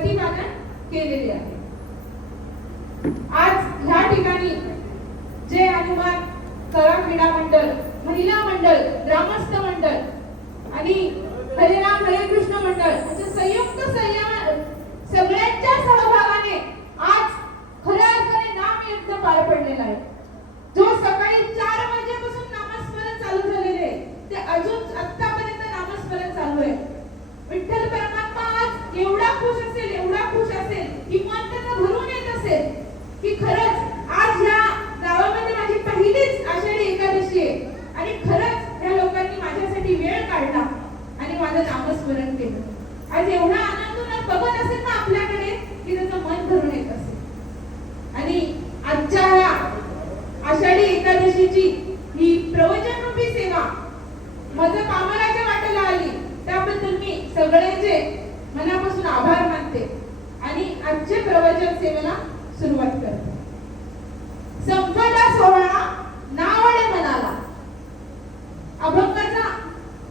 प्रतिपादन केलेले आहे. आज ह्या ठिकाणी जे हनुमान कला क्रीडा मंडळ, महिला मंडळ, ग्रामस्थ मंडळ आणि हरिराम हरे कृष्ण मंडळ अशा संयुक्त सगळ्यांच्या सहभागाने आज खऱ्या अर्थाने नामयज्ञ पार पडलेला आहे. जो सकाळी 4 वाजेपासून नामस्मरण चालू झालेले ते अजून आतापर्यंत नामस्मरण चालू आहे. विठ्ठल परमात्मा आज एवढा खुश असेल की मन त्याचं भरून येत असेल की खरंच आज या गावामध्ये माझी पहिलीच आषाढी एकादशी आहे आणि खरंच या लोकांनी माझ्यासाठी वेळ काढला आणि माझं नामस्मरण केलं. आज एवढा आनंद बघत असेल ना आपल्याकडे की त्याचं मन भरून येत असेल. आणि आजच्या या आषाढी एकादशीची ही प्रवचन रूपी सेवा माझ्या कामाच्या वाटेला आली त्याबद्दल मी सगळ्यांचे मनापासून आभार मानते आणि आजचे प्रवचन सेवेला सुरुवात करते. संपदा सोहळा नावडे मनाला. अभंगाचा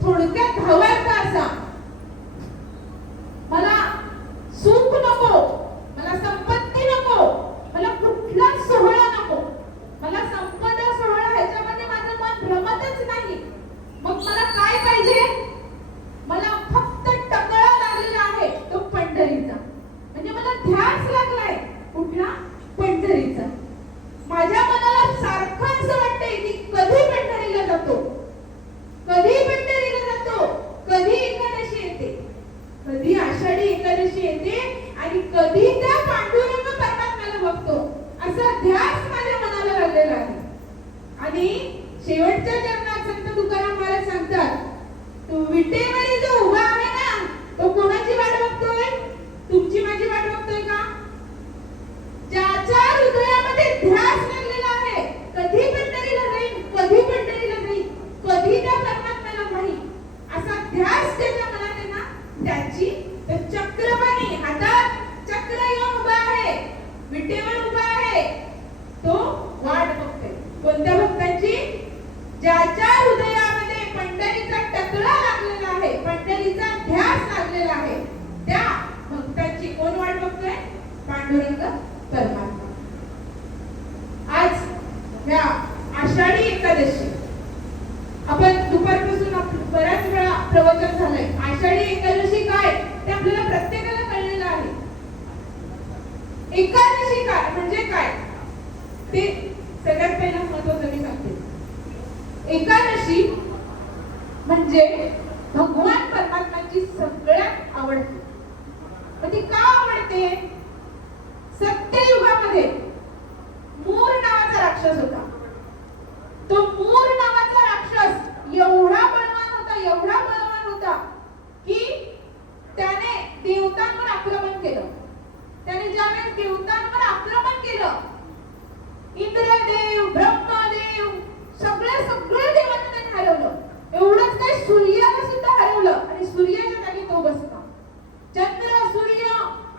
थोडक्यात भावार्थ असा, मला सुख नको, मला संपत्ती नको, मला कुठलाच सोहळा नको, मला संपदा सोहळा ह्याच्यामध्ये माझं मन भ्रमतच नाही. मग मला काय पाहिजे? मला फक्त टकळा लागलेला आहे तो पंढरीचा. म्हणजे मला ध्यास लागलाय कुठला? पंढरीचा. माझ्या मनाला सारखं असं वाटतंय की कधी पंढरीला जातो, कधी पंढरीला जातो, कधी एकादशी येते, कधी आषाढी एकादशी येते आणि कधी त्या पांडुरंग परमात्म्याला बघतो, असा ध्यास माझ्या मनाला लागलेला आहे. आणि शेवटच्या चरणात संत तुकाराम महाराज सांगतात, तू विटेवरी जो उभा आहे ना तो कोणाची वाट बघतोय? तुमची माझी वाट बघतोय का? ज्याच्या हृदयामध्ये ध्यास लागलेला आहे, कधी पंढरीला जाईल, कधी पंढरीला जाईल, कधी त्या परमात्म्याला पाहिल, असा ध्यास त्याच्या मनात आहे ना, त्याची चक्रवाणी हातात चक्र घेऊन उभा आहे, विटेवर उभा आहे, तो वाट बघतोय. कोणत्या भक्तांची? ज्याच्या हृदयामध्ये पंढरीचा टकला लागलेला आहे, पंढरीचा ध्यास लागलेला आहे, त्या भक्तांची कोण वाट बघतोय? पांडुरंग परमात्मा. आज या आषाढी एकादशी आपण दुपारपासून बऱ्याच वेळा प्रवचन झालंय. आषाढी एकादशी काय ते आपल्याला प्रत्येकाला कळलेलं आहे. एकादशी काय म्हणजे काय ते सगळ्यात पहिला महत्त्वाचं मी सांगते. एकादशी म्हणजे भगवान परमात्म्याची सगळ्यात आवडती. पण ती का आवडते? सत्ययुगामध्ये मूर नावाचा राक्षस होता. तो मूर नावाचा राक्षस एवढा बलवान होता की त्याने देवतांवर आक्रमण केलं. त्याने ज्यावेळेस देवतांवर आक्रमण केलं, इंद्रदेव, ब्रह्मदेव, सगळे देवांना त्याने हरवलं. एवढंच नाही, सूर्याला सुद्धा हरवलं आणि सूर्याच्या जागी तो बसला. चंद्र, सूर्य,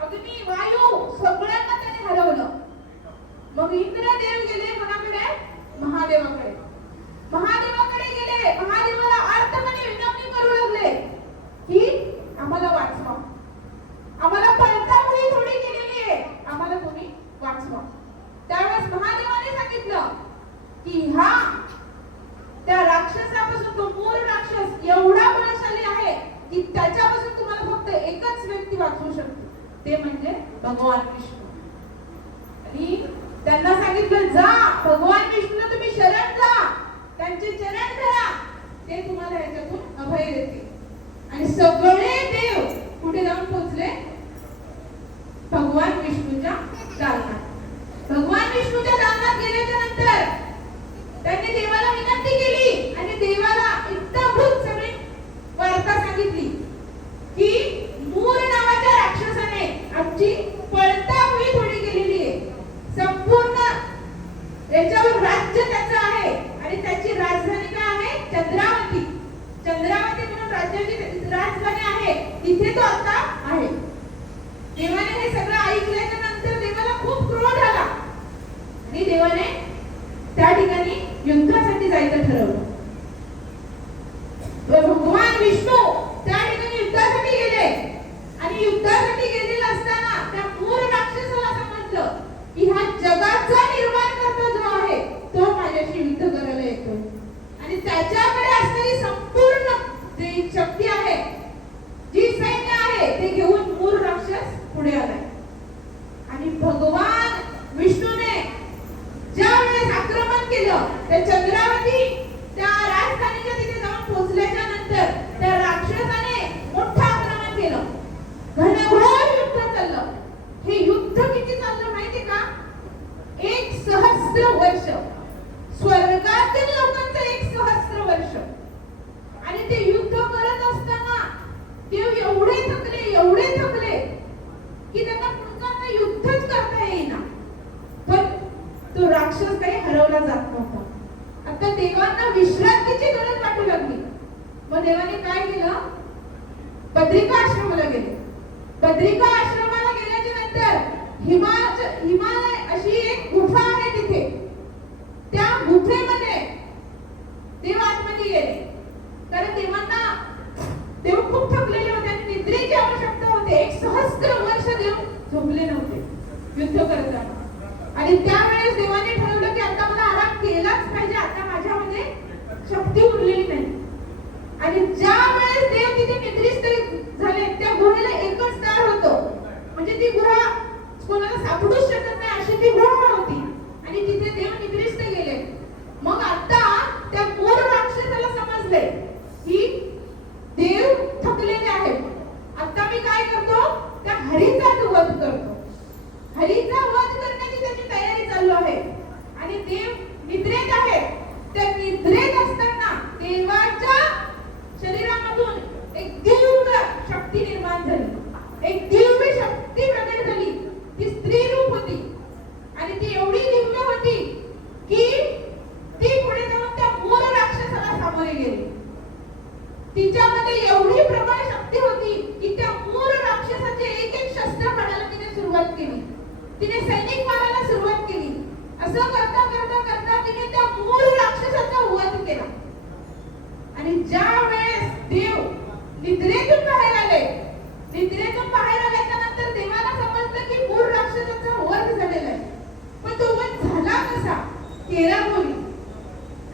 अग्नी, वायू सगळ्यांना त्याने हरवलं. मग इंद्रदेव गेले कोणाकडे? महादेवाकडे. महादेवाकडे गेले. महादेवाला आर्तपणे विनवणी करू लागले की आम्हाला वाचवा, आम्हाला पळतामुळी थोडी केलेली आहे, आम्हाला तुम्ही वाचवा. त्यावेळेस महादेवाने सांगितलं की हा त्या राक्षसापासून, तो मूळ राक्षस एवढा बलशाली आहे की त्याच्यापासून तुम्हाला फक्त एकच व्यक्ती वाचवू शकते, ते म्हणजे भगवान विष्णू. आणि त्यांना सांगितलं, जा भगवान विष्णू तुम्ही शरण जा, त्यांचे चरण धरा, ते तुम्हाला याच्यातून अभय देतील. आणि सगळे देव कुठे जाऊन पोहोचले? भगवान विष्णूच्या दालनात. भगवान विष्णूच्या दालनात गेल्याच्या नंतर त्यांनी देवाला विनंती केली आणि देवाला इत्थंभूत सगळी वार्ता सांगितली की मूर नावाच्या राक्षसाने आमची पळतामुळी थोडी केलेली आहे. संपूर्ण याच्यावर राज्य त्याचं आहे आणि त्याची राजधानी काय आहे? चंद्रावती. चंद्रावती म्हणून राज्याची राजधानी आहे, तिथे तो आता आहे. देवाने हे सगळं ऐकल्याच्या नंतर देवाला खूप क्रोध आला आणि देवाने त्या ठिकाणी युद्धासाठी जायचं ठरवलं. भगवान विष्णू त्या ठिकाणी युद्धासाठी गेले आणि युद्धासाठी गेलेले असताना पुढे आलाय. आणि भगवान विष्णूने ज्या वेळेस आक्रमण केलं त्या चंद्रावती त्या राजधानीच्या तिथे जाऊन पोहोचल्याच्या नंतर त्या राक्षसाने मोठं आक्रमण केलं. घनघोर युद्ध चाललं. हे युद्ध किती चाललं माहिती का? 1,000 वर्ष. स्वर्गातील लोकांचं 1,000 वर्ष. आणि ते युद्ध करत असताना देव एवढे थकले की त्यांना पुन्हा युद्धच करता येईना. पण तो राक्षस काही हरवला जात नव्हता. आता देवांना विश्रांतीची गरज वाटू लागली. मग देवाने काय केलं? बद्रिका आश्रमाला गेले. बद्रिका आश्रमाला गेल्याच्या नंतर हिमालय अशी एक गुफा आहे तिथे. त्या गुफेमध्ये देव आतमध्ये गेले. कारण देव खूप थकलेले होते आणि निद्रेची आवश्यकता होते. 1,000 वर्ष देव झोपले नव्हते युद्ध करताना. आणि त्यावेळेस देवाने ठरवलं की आता मला आराम केलाच पाहिजे. आता माझ्यामध्ये शक्ती उरलेली नाही. आणि ज्या वेळेस देव तिथे निद्रिस्त झाले त्या गुहेला एकच दार होतं. म्हणजे ती गुहा कोणाला सापडूच शकत नाही अशी ती गुहा होती. आणि तिथे देव निद्रिस्त गेले. मग आता त्या मोर राक्षसाला समजले की देव थकलेले आहेत. आता मी काय करतो? त्या हरीचा वध करतो. हरीचा वध करण्याची त्याची तयारी चालू आहे. आणि देव निद्रेत आहेत. त्या निद्रेत असताना देवाच्या शरीरामधून एक दिव्य शक्ती निर्माण झाली. एक दिव्य शक्ती प्रकट झाली. ती स्त्री रूप होती. आणि ती एवढी दिव्य होती की ती पुढे जाऊन त्या मोर राक्षसाला सामोरे गेली. तिच्यामध्ये एवढी प्रबळ शक्ती होती की त्या मोर राक्षसाचे एक एक शस्त्र काढायला तिने सुरुवात केली. तिने सैनिक मारायला सुरुवात केली. असं करता करता करता तिने त्या मोर राक्षसाचा वध केला. आणि ज्या वेळेस देव निद्रेतून बाहेर आले, निद्रेतून बाहेर आल्याच्या नंतर देवाला समजलं की मोर राक्षसाचा वध झालेला आहे. पण तो वध झाला कसा? 13 बोली.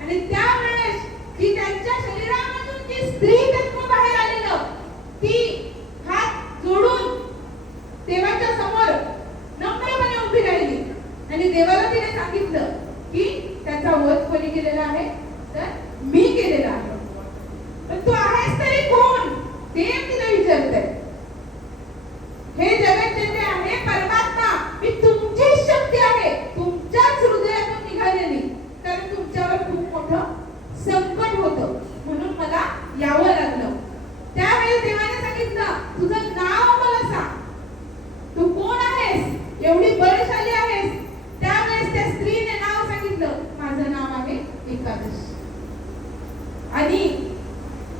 आणि त्यावेळेस जी त्यांच्या शरीरामधून जी स्त्री तत्व बाहेर आलेलं ती हात जोडून देवाच्या समोर नम्रपणे उभी राहिली. आणि देवाला तिने सांगितलं की त्याचा वध कोणी केलेला आहे? तर मी केलेला आहे. पण तू आहेस तरी कोण? देव तिला विचारतंय. हे जगत आहे परमात्मा, मी तुमचीच शक्ती आहे, तुमच्याच हृदयातून निघालेली. कारण तुमच्यावर खूप मोठं संकट होतं म्हणून मला यावं लागलं. त्यावेळेस देवाने सांगितलं तुझं नाव मला सांग. तू कोण आहेस? एवढी बळशाली आहेस. त्यावेळेस त्या स्त्रीने नाव सांगितलं. माझं नाव आहे एकादशी. आणि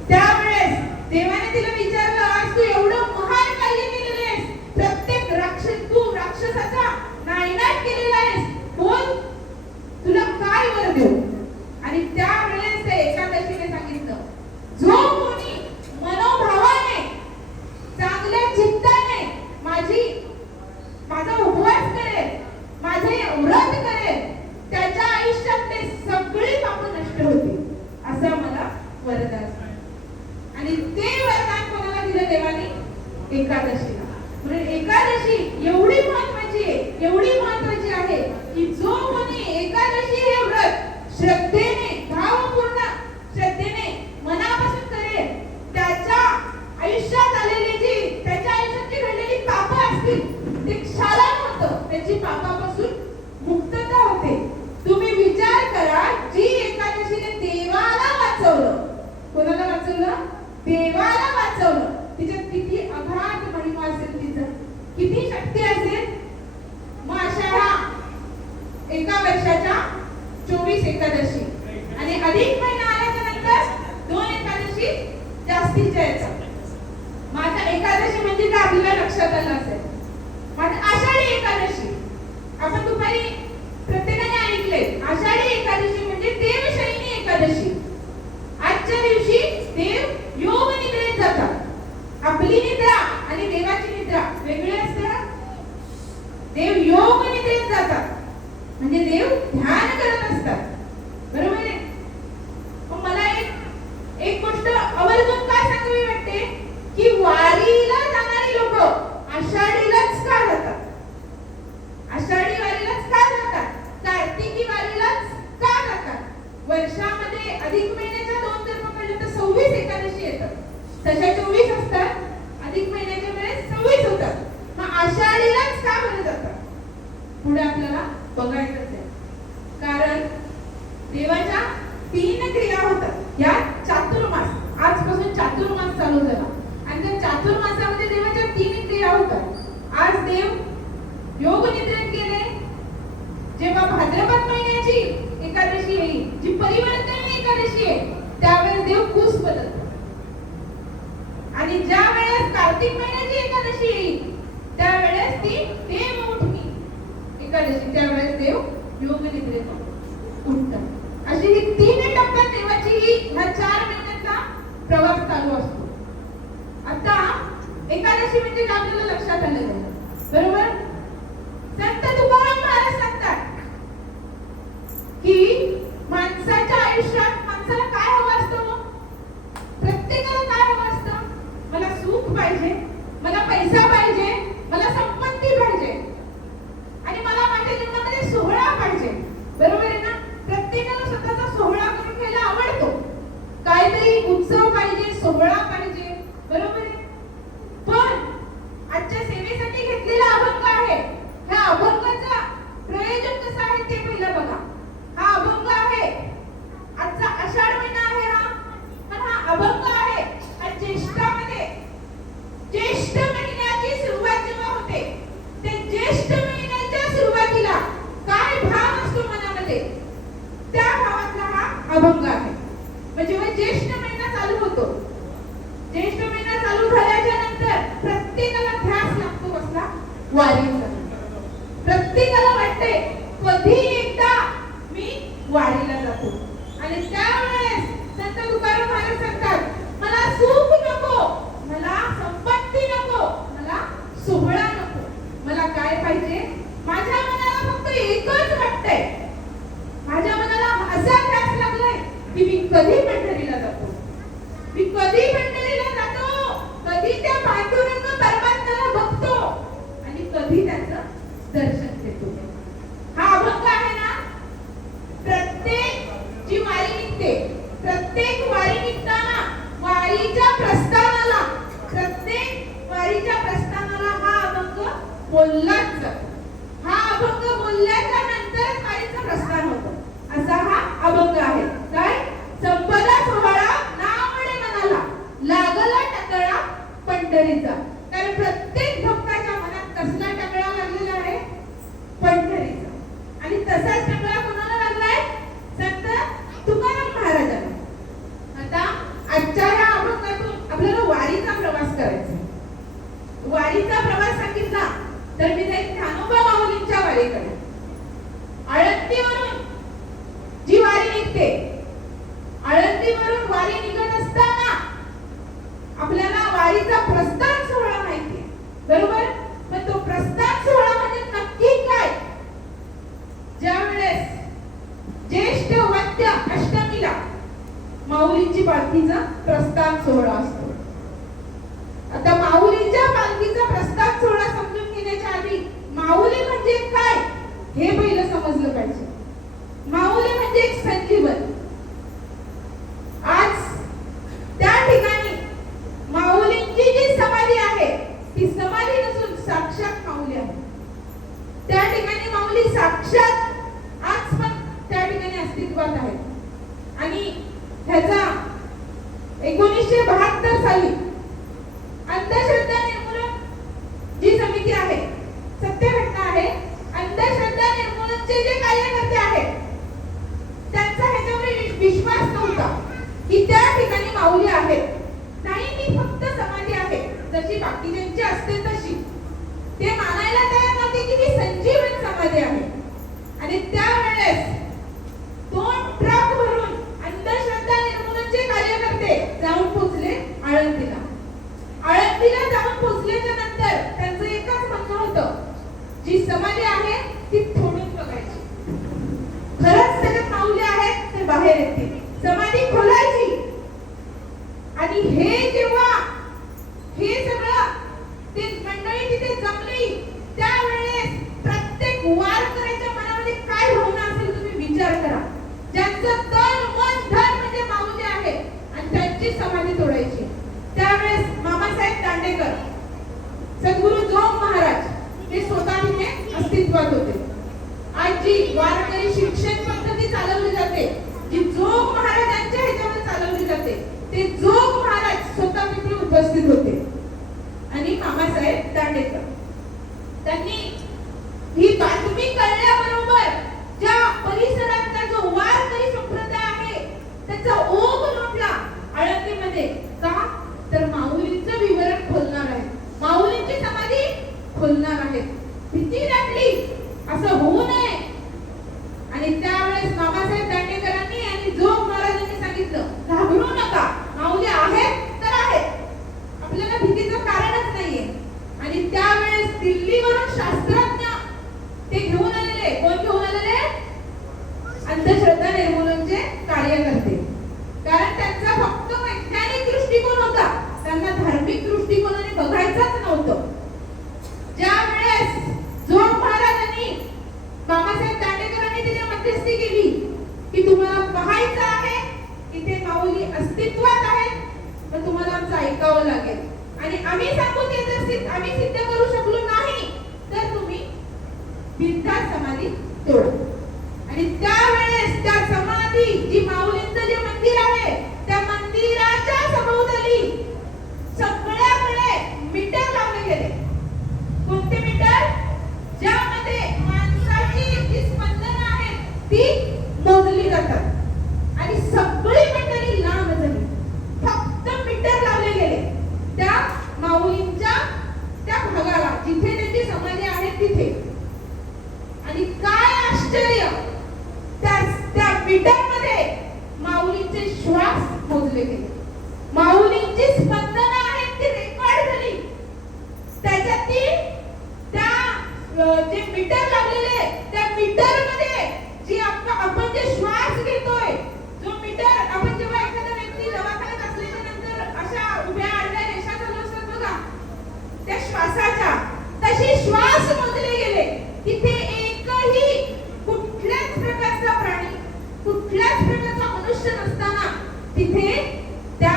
त्यावेळेस देवाने तिला विचारलं आज तू एवढं महान कार्य केलेलं आहेस. प्रत्येक राक्षसाचा नायनाट केलेला आहेस. बोल तुला काय वर देऊ? आणि त्यावेळेस त्या एकादशीने सांगितलं जो कोणी मनोभावाने चांगल्या चित्ताने माझा उपवास करेल, माझे व्रत करेल, त्याच्या आयुष्यातले सगळे पाप नष्ट होतील असं मला वरदान. आणि ते वरदान कोणाला दिलं देवाने? एकादशीला. म्हणून एकादशी एवढी महत्वाची आहे की जो कोणी एकादशी हे व्रत श्रद्धेने भावपूर्ण श्रद्धेने मनापासून करेल त्याच्या आयुष्यात आलेली त्याच्या आयुष्यात जी घडलेली पापं असतील ते क्षालन होतं. त्याची पापापासून मुक्तता होते. तुम्ही विचार करा जी एकादशीने देवाला वाचवलं. कोणाला वाचवलं? देवाला वाचवलं. तिच्यात किती अगाध महिमा असेल, तिचं किती शक्ती असेल. मग अशा एका वर्षाच्या 24 एकादशी आणि अधिक महिना आल्याच्या नंतर 2 एकादशी जास्तीच्या येतात. माझा एकादशी म्हणजे काय आपल्याला लक्षात आलं असेल. माझा आषाढी एकादशी आपण दुपारी प्रत्येकाने ऐकले. आषाढी एकादशी म्हणजे देवशयनी एकादशी. आजच्या दिवशी देव योग निद्रेत जातात. आपली निद्रा आणि देवाची निद्रा वेगळी असते. देव योग निद्रेत जातात म्हणजे देव ध्यान करत असतात. बरोबर आहे? मला एक गोष्ट आवर्जून काय सांगावी वाटते की वारीला जाणारी लोक आषाढीलाच 24 होतात. मग आषाढीलाच का बरं जातात? पुढे आपल्याला बघायचंच आहे. कारण देवाच्या 3 क्रिया होतात या चातुर्मास. आजपासून चातुर्मास चालू झाला आणि त्या चातुर्मासामध्ये देवाच्या 3 क्रिया होतात. आज देव योग निद्रेत गेले. जेव्हा भाद्रपद महिन्याची एकादशी येईल, जी परिवर्तन एकादशी आहे, त्यावेळेस देव कूस बदलतात. आणि ज्या वेळेस कार्तिक महिन्याची एकादशी येईल, त्यावेळेस ती देवउठणी एकादशी, त्यावेळेस देव योग निद्रेत उठतात. अशी ही 3 टप्प्यात देवाची ही ह्या 4 महिन्याचा प्रवास चालू असतो. आता एकादशी म्हणजे काय आपल्याला लक्षात आलेलं आहे, बरोबर? संत तुकाराम महाराज सांगतात की माणसाच्या आयुष्यात माणसाला काय हवं असतं? प्रत्येकाला काय हवं असतं? मला सुख पाहिजे, मला पैसा पाहिजे, मला संपत्ती पाहिजे आणि मला माझ्या जीवनामध्ये सोहळा पाहिजे, बरोबर आहे ना? प्रत्येकाला स्वतःचा सोहळा करून घ्यायला आवडतो. काहीतरी उत्सव पाहिजे, सोहळा पाहिजे, बरोबर आहे? पण आजच्या सेवेसाठी घेतलेला अभंग आहे, ह्या अभंगाचं प्रयोजन कसं आहे ते पहिलं बघा. हा अभंग आहे, आजचा आषाढ महिना आहे हा, पण हा अभंग आहे हा ज्येष्ठामध्ये. ज्येष्ठ महिन्याची सुरुवात जेव्हा होते, ते ज्येष्ठ महिन्याच्या सुरुवातीला काय भाव असतो मनामध्ये, त्या भावातला हा अभंग आहे. म्हणजे जेव्हा ज्येष्ठ महिना चालू होतो, ज्येष्ठ महिना चालू झाल्याच्या नंतर प्रत्येकाला ध्यास लागतो कसला? वारीचा. प्रत्येकाला वाटते कधी एकदा मी वारीला जातो. आणि त्यावेळेस संत तुकाराम महाराज सांगतात, मला सुख नको, मला संपत्ती नको, मला सोहळा नको. मला काय पाहिजे? माझ्या मनाला फक्त एकच वाटतंय. माझ्या मनाला असा ध्यास लागलाय की मी कधी पंढरीला जातो, मी कधी पंढरीला जातो, कधी त्या पांडुरंग परमात्म्याला बघतो आणि कधी त्याचं दर्शन घेतो. हा अभंग आहे ना, प्रत्येक जी वारी निघते, प्रत्येक वारी निघताना वारीच्या प्रस्थानाला, प्रत्येक वारीच्या प्रस्थानाला हा अभंग बोललाच जातो. हा अभंग बोलल्याच्या नंतर वारीचं प्रस्थान होतं. असा हा अभंग आहे. काय? संपदा सोहळा नावडे मनाला, लागला टकळा पंढरीचा. कारण प्रत्येक भक्ताच्या मनात कसला टकळा लागलेला आहे? पंढरीचा. आणि तसाच टकळा कोणाला लागलाय? संत तुकाराम महाराजांना. आता आजच्या या अभंगातून आपल्याला वारीचा प्रवास करायचा. वारीचा प्रवास सांगितला तर मी जाईन ज्ञानोबा माऊलींच्या वारीकडे. आळंदीवरून जी वारी निघते, आळंदीवरून वारी निघत असताना आपल्याला वारीचा प्रस्थान सोहळा माहिती आहे, बरोबर? पण तो प्रस्थान सोहळा म्हणजे नक्की काय? ज्यावेळेस ज्येष्ठ वद्य अष्टमीला माऊलींची पालखीचा प्रस्थान सोहळा असतो. आता माऊलींच्या पालखीचा प्रस्थान सोहळा समजून घेण्याच्या आधी माऊली म्हणजे काय हे पहिलं समजलं पाहिजे. माऊली म्हणजे एक संजीवन. आज त्या ठिकाणी माऊलींची जी समाधी आहे ती समाधी नसून साक्षात माऊली आहे. त्या ठिकाणी माऊली साक्षात आज पण त्या ठिकाणी अस्तित्वात आहे. आणि ह्याचा 1972 साली अंधश्रद्धा निर्मूलन जी समिती आहे, सत्य घटना आहे, अंधश्रद्धा निर्मूलनचे जे कार्यकर्ते आहेत त्यांचा ह्याच्यावर विश्वास नव्हता की त्या ठिकाणी माऊली आहेत. नाही, ती फक्त समाधी आहे जशी बाकीच्यांची असते तशी. ते मानायला तयार नव्हते की ती संजीवन समाधी आहे. आणि त्यावेळेस 2 ट्रक भरून अंधश्रद्धा निर्मूलनचे कार्यकर्ते जाऊन पोहोचले आळंदीला. आळंदीला जाऊन पोहोचल्याच्या नंतर त्यांचं एकच म्हणणं होतं, जी समाधी आहे ती फोडून बघायची. खरंच त्याच्यात माऊली आहेत ते बाहेर येतील. समाधी खोलायची. आणि हे जेव्हा हे सगळं ते मंडळी तिथे जमली, त्यावेळेस प्रत्येक वारकऱ्याच्या मनामध्ये काय भावना असेल तुम्ही विचार करा. ज्यांचं तन मन धन म्हणजे माऊली आहे आणि त्यांची समाधी तोडायची. त्यावेळेस मामासाहेब दांडेकर, सद्गुरू जी वारकरी शिक्षण पद्धती चालवली जाते, जी जोग महाराजांच्या ह्याच्यावर चालवली जाते, ते जोग महाराज स्वतः तिथे उपस्थित होते. आणि मामासाहेब दांडेकर त्यांनी ही बातमी कळल्याबरोबर ज्या परिसरातला जो वारकरी संप्रदाय आहे त्याचा ओघ लुटला आळंदीमध्ये. का तर माऊलींचं विवरण खोलणार आहे, माऊलींची समाधी खोलणार आहे. भीती वाटली असं होऊ नये. आणि त्यावेळेस मामासाहेब दांडेकरांनी आणि जोग महाराजांनी सांगितलं, घाबरू नका, माऊली आहेत तर आहेत, आपल्याला भीतीचं कारणच नाहीये. आणि त्यावेळेस दिल्लीवरून शास्त्रज्ञ ते घेऊन आलेले. कोण घेऊन आलेले? अंधश्रद्धा निर्मूलनचे कार्यकर्ते. कारण त्यांचा फक्त वैज्ञानिक दृष्टिकोन होता, त्यांना धार्मिक दृष्टिकोनाने बघायचंच नव्हतं. ज्या वेळेस जोग महाराजांनी मामासाहेब दांडेकरांनी तिथे मध्यस्थी केली की तुम्हाला पाहायचं आहे, इथे माऊली अस्तित्वात आहेत, तर तुम्हाला आमचं ऐकावं लागेल. आणि आम्ही सांगू ते जर आम्ही सिद्ध करू शकलो नाही तर तुम्ही बिनधास्त समाधी तोडा. आणि त्यावेळेस त्या समाधी जी माऊलींचं जे मंदिर आहे त्या मंदिराच्या सभोवताली सगळ्याकडे मीटर लावले गेले. कोणते मीटर? ज्यामध्ये माणसाची जी स्पंदनं आहेत ती मोजली जातात. आणि सगळी मंडळी लांब झाली, फक्त मीटर लावले गेले त्या माऊलींच्या त्या भागाला जिथे त्यांची समाधी आहे तिथे. आणि काय आश्चर्य, त्या मीटरमध्ये माऊलींचे श्वास मोजले गेले, माऊलींची स्पंदनं आहेत ती रेकॉर्ड झाली. त्याच्यातील त्या जे मीटर लावलेले त्या मीटर मध्ये जी आपण जे श्वास घेतोय, जो मीटर आपण जेव्हा एखादा व्यक्ती दवाखान्यात असल्याच्या नंतर अशा उभ्या आडव्या रेषा चालू असतात बघा, त्या श्वासाच्या तशी श्वास मोजले गेले. तिथे एकही कुठल्याच प्रकारचा प्राणी, कुठल्याच प्रकारचा मनुष्य नसताना तिथे त्या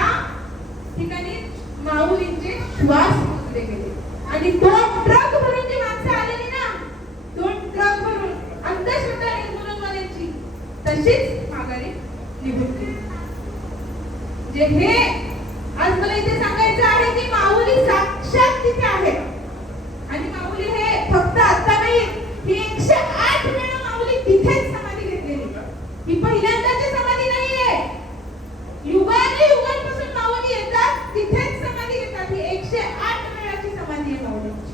ठिकाणी माऊलींचे श्वास मोजले गेले. आणि 2 ट्रक भरून जी माणसं आलेली ना, 2 ट्रक भरून अंधश्रद्धा निर्मूलनवाल्यांची तशीच माघारी निघून गेली. जे हे आज मला इथे सांगायचं आहे की माऊली साक्षात तिथे आहे. आणि माऊली हे फक्त आता नाही, ही 108 वेळा माऊली तिथेच समाधी घेतलेली. ही पहिल्यांदाची समाधी नाहीये, युगांपासून माऊली येतात तिथेच समाधी घेतात. ही 108 वेळाची समाधी आहे माऊलींची.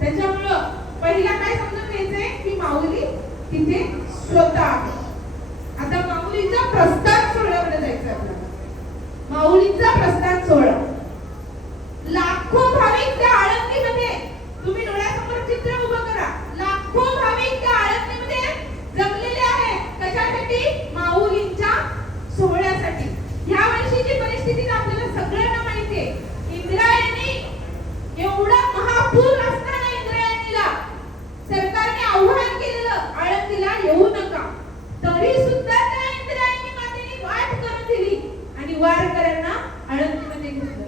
त्याच्यामुळं पहिला काय समजून घ्यायचंय की माऊली तिथे स्वतः आहे. आता माऊलीचा प्रस्थान सोहळ्याकडे जायचं आपल्याला. माऊलीचा प्रस्थान सोहळा, लाखो भाविक त्या आळंदीमध्ये, तुम्ही डोळ्यासमोर चित्र उभं करा, लाखो भाविक त्या आळंदीमध्ये जमलेले आहेत. कशासाठी? माऊलींच्या सोहळ्यासाठी. या वर्षीची परिस्थिती आपल्याला सगळ्यांना माहिती आहे. इंद्रायणी एवढा महापूर असताना इंद्रायणीला सरकारने आव्हान केलेलं आळंदीला येऊ नका, तरी सुद्धा त्या इंद्रायणी मातेने वाट करून दिली आणि वारकऱ्यांना आळंदीमध्ये घेतलं.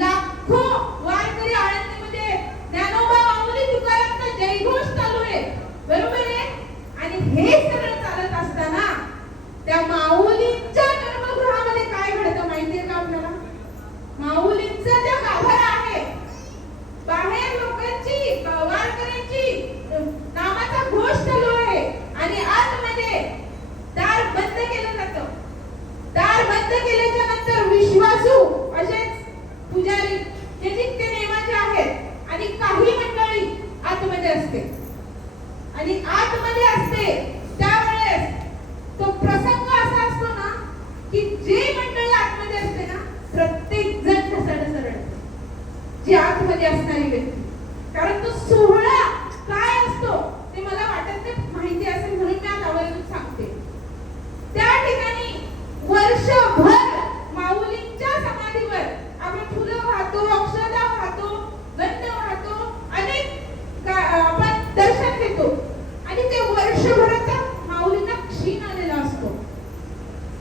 लाखो वारकरी आळंदीमध्ये ज्ञानोबा माऊली तुकारामचा जयघोष चालू आहे, बरोबर आहे. आणि हे सगळं चालत असताना त्या माऊलींच्या गर्भगृहामध्ये काय घडतं माहितीये का आपल्याला? माऊलींचा ज्या गाभारा आहे, बाहेर लोकांची वारकऱ्यांची नामाचा घोष चालू आहे आणि आतमध्ये दार बंद केलं जातं. दार बंद केल्याच्या नंतर विश्वासू असेच पुजारी जे नित्य नियमाचे आहेत आणि काही मंडळी आतमध्ये असते. आणि आतमध्ये असते त्यावेळेस तो प्रसंग असा असतो ना की जे मंडळी आतमध्ये असते ना, प्रत्येक जण ढसाढस रडते, जी आतमध्ये असणारी व्यक्ती. कारण तो सोहळा काय असतो ते मला वाटत ते माहिती असेल म्हणून मी आज आवर्जून सांगते. त्या ठिकाणी वर्षभर माऊलींच्या समाधीवर आपण फुलं वाहतो, अक्षता वाहतो, गंध वाहतो, अनेक आपण दर्शन घेतो. आणि ते वर्षभराचा माऊलींना क्षीण आलेला असतो.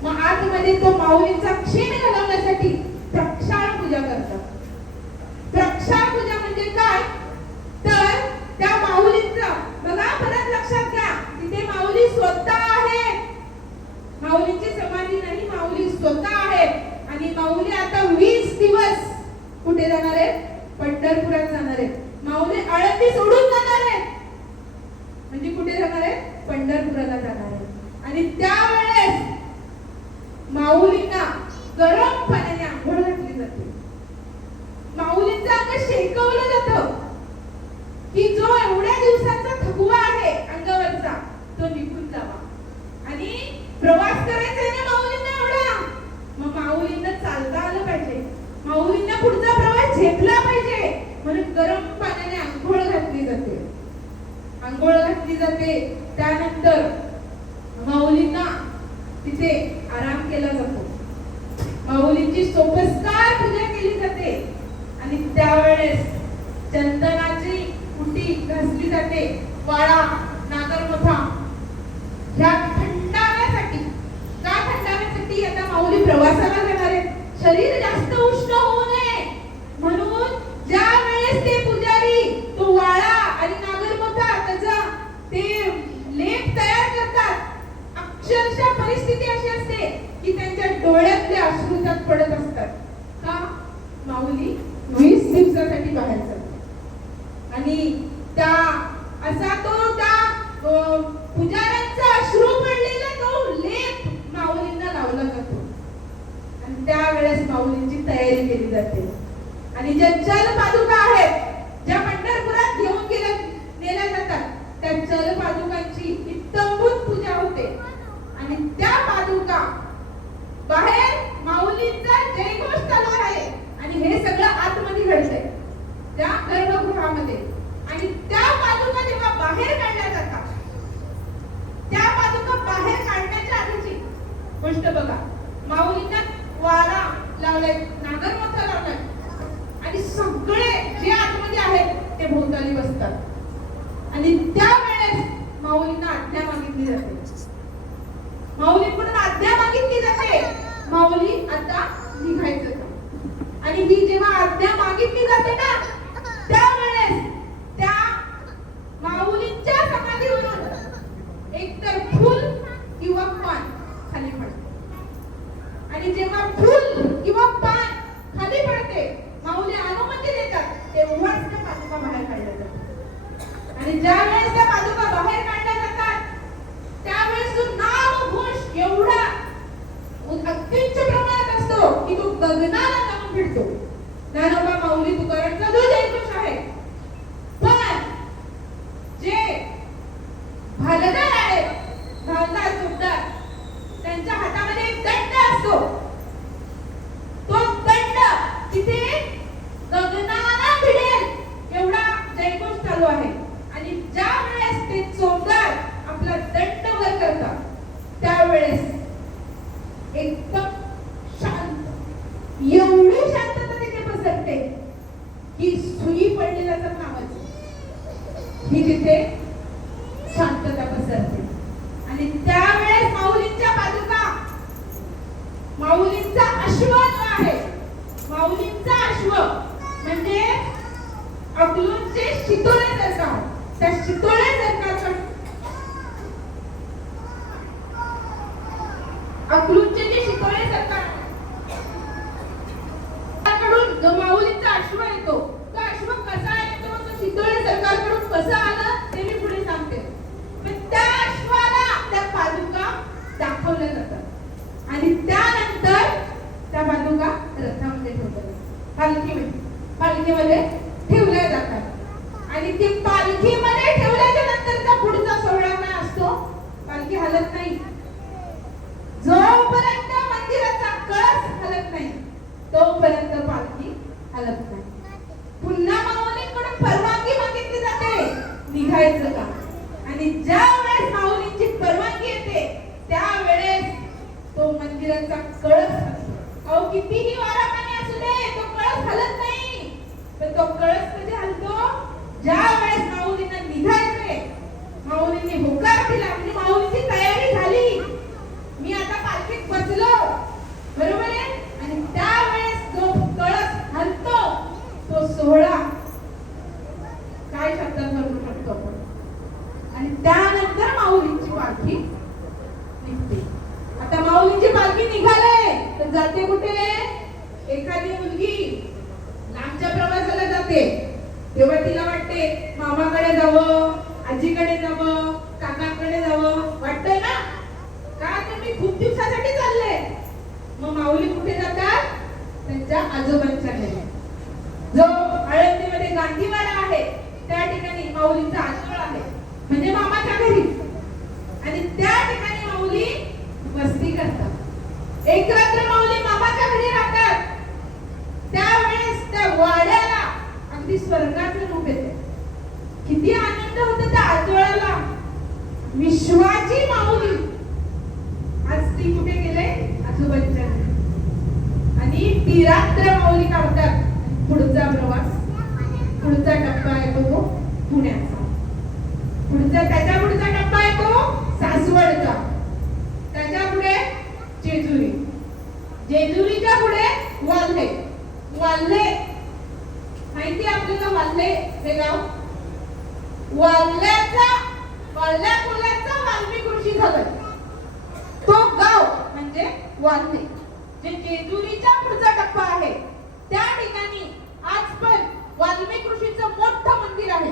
मग आतमध्ये तो माऊलींचा क्षीण घालवण्यासाठी प्रक्षाळ पूजा करतात. प्रक्षाळ पूजा म्हणजे काय? तर त्या माऊलींचा बघा, परत लक्षात माऊली स्वतः आहे. माऊलीची समाधी नाही, माऊली स्वतः आहे. आणि माऊली आता 20 दिवस कुठे जाणार आहे? पंढरपुरात जाणार आहे. माऊली आळंदी सोडून जाणार आहे. म्हणजे कुठे जाणार आहे? पंढरपुराला जाणार आहे. आणि त्यावेळेस माऊलींना गरम पाण्याने आंघोळ घातली जाते. माऊलींचं अंग शेकवलं जातं की जो एवढ्या दिवसाचा थकवा आहे अंगावरचा तो निघून जावा. आणि प्रवास करायचा आहे ना माऊलींना एवढा, मग माऊलींना चालता आलं पाहिजे, माऊलींना पुढचा प्रवास झेपला पाहिजे. म्हणून गरम पाण्याने आंघोळ घातली जाते. आंघोळ घातली जाते. त्यानंतर माऊलींना तिथे आराम केला जातो. माऊलींची सोपस्कार पूजा केली जाते. आणि त्यावेळेस चंदनाची कुटी घासली जाते. वाळा, नागरमोथा ह्या थंडाव्यासाठी. का थंडाव्यासाठी? आता माऊली प्रवासाला जाणार आहेत, शरीर जास्त उष्ण होऊ नये म्हणून ज्या वेळेस ते पुजारी तो वाळा आणि नागरमोथा त्याचा ते लेप तयार करतात, अक्षरशः परिस्थिती अशी असते की त्यांच्या डोळ्यातले अश्रू त्यात पडत असतात. का? माऊली 20 दिवसासाठी बाहेर जातात. आणि त्या असा तो त्या पुजाऱ्यांचा अश्रू पडलेला तो लेप माऊलींना लावला जातो. आणि त्यावेळेस माऊलींची तयारी केली जाते. आणि ज्या चल पादुका आहेत, ज्या पंढरपुरात घेऊन नेल्या जातात, त्या चल पादुकांची इत्तंभूत पूजा होते. आणि त्या पादुका बाहेर माऊलींचा जयघोष चालू आहे. आणि हे सगळं आतमध्ये घडतंय त्या गर्भगृहामध्ये. आणि त्या पादुका जेव्हा बाहेर काढल्या जातात, त्या पादुका बाहेर काढण्याच्या आधीची गोष्ट बघा. माऊलींना वारा लावलाय, नागरमोथा लावलाय आणि सगळे जे आतमध्ये आहेत ते भोवताली बसतात. आणि त्यावेळेस माऊलींना आज्ञा मागितली जाते. माऊलींकडून आज्ञा मागितली जाते, माऊली आता निघायचं. आणि ही जेव्हा आज्ञा मागितली जाते ना, त्यावेळेस त्या माऊलींच्या समाधीवरून एकतर फूल किंवा पान खाली पडते. आणि जेव्हा फूल किंवा पान खाली पडते, माऊली अनुमती देतात, तेव्हाच त्या पादुका बाहेर काढल्या जातात. आणि ज्या वेळेस त्या पादुका बाहेर काढल्या जातात, त्यावेळेस जो नामघोष एवढा अत्युच्च प्रमाणात असतो की तो गगनाला जाऊन भिडतो. ज्ञानोबा माऊली तुकारामांचा जो जयघोष आहे. पण जे भालदार आहेत, भालदार चोपदार, त्यांच्या हातामध्ये एक दंड असतो. तो दंड तिथे गगनाला भिडेल एवढा जयघोष चालू आहे. आणि ज्या वेळेस ते चोपदार आपला दंड वर करतात, त्यावेळेस एकदम शांत, एवढी शांतता तिथे पसरते की सुई पडलेल्याचा नावाची ही तिथे शांतता पसरते. आणि त्यावेळेस माऊलींच्या पादुका, माऊलींचा अश्व जो आहे, माऊलींचा अश्व म्हणजे अकलूजचे शितोळे सरकार, त्या शितोळे सरकारकडून अकलूजचे जे शितोळे सरकारकडून जो माऊलींचा अश्व येतो, तो अश्व कसा येतो, तो शितोळे सरकारकडून कसा आला ते मी पुढे सांगते. पण त्या अश्वाला त्या पादुका दाखवल्या जातात. आणि त्यानंतर त्या पादुका रथामध्ये ठेवतात, पालखीमध्ये ठेवल्या जातात. आणि ती पालखीमध्ये ठेवल्याच्या नंतरचा पुढचा सोहळा काय असतो? पालखी हलत नाही. जोपर्यंत मंदिराचा कळस हलत नाही तोपर्यंत पालखी हलत नाही. पुन्हा माऊलींकडून परवानगी मागितली जाते, निघायचं का? आणि ज्या वेळेस माऊलींची परवानगी येते, त्यावेळेस तो मंदिराचा कळस हलतो. अहो कितीही वारा पाणी असू दे, तो कळस हलत नाही. पण तो कळस कधी हलतो? ज्या वेळेस माऊलींना निघायचंय, माऊलींनी होकार दिला, म्हणजे माऊलीची तयारी झाली, मी आता पालखीत बसलो, बरोबर आहे. आणि त्यावेळेस जो कळस हलतो, तो सोहळा काय शब्दात म्हणू शकतो आपण. आणि त्यानंतर माऊलींची पालखी असते तेव्हा तिला वाटते मामाकडे जावं, आजीकडे जावं, काकाकडे जावं, वाटतंय ना? का तर मी खूप दिवसासाठी चालले. मग माऊली कुठे जातात? त्यांच्या आजोबांच्या घरी. जो आळंदीमध्ये गांधीवाडा आहे त्या ठिकाणी माऊलींचा आजोळ आहे, म्हणजे मामाच्या घरी. आणि त्या ठिकाणी माऊली वस्ती करतात. एक रात्र माऊली मामाच्या घरी राहतात. त्यावेळेस त्या वाड्याला अगदी स्वर्गाचं रूप येते. किती आनंद होतो त्या आजोळाला. विश्वाची माऊली आज ती कुठे गेले? आजोबांच्या घरी. आणि ती रात्र माऊली काढतात. पुढचा प्रवास, पुढचा टप्पा येतो तो पुण्याचा. त्याच्या पुढचा टप्पा येतो सासवडचा. त्याच्या पुढे जेजुरी. जेजुरीच्या पुढे वाल्हे. वाल्हे माहिती आपल्याला? वाल्हे हे गाव. वाल्ह्या कोल्ह्याचा वाल्मिक ऋषी झालाय तो गाव म्हणजे वाल्हे. जे जेजुरीच्या पुढचा टप्पा आहे त्या ठिकाणी आज पण वाल्मिक ऋषीचं मोठं मंदिर आहे.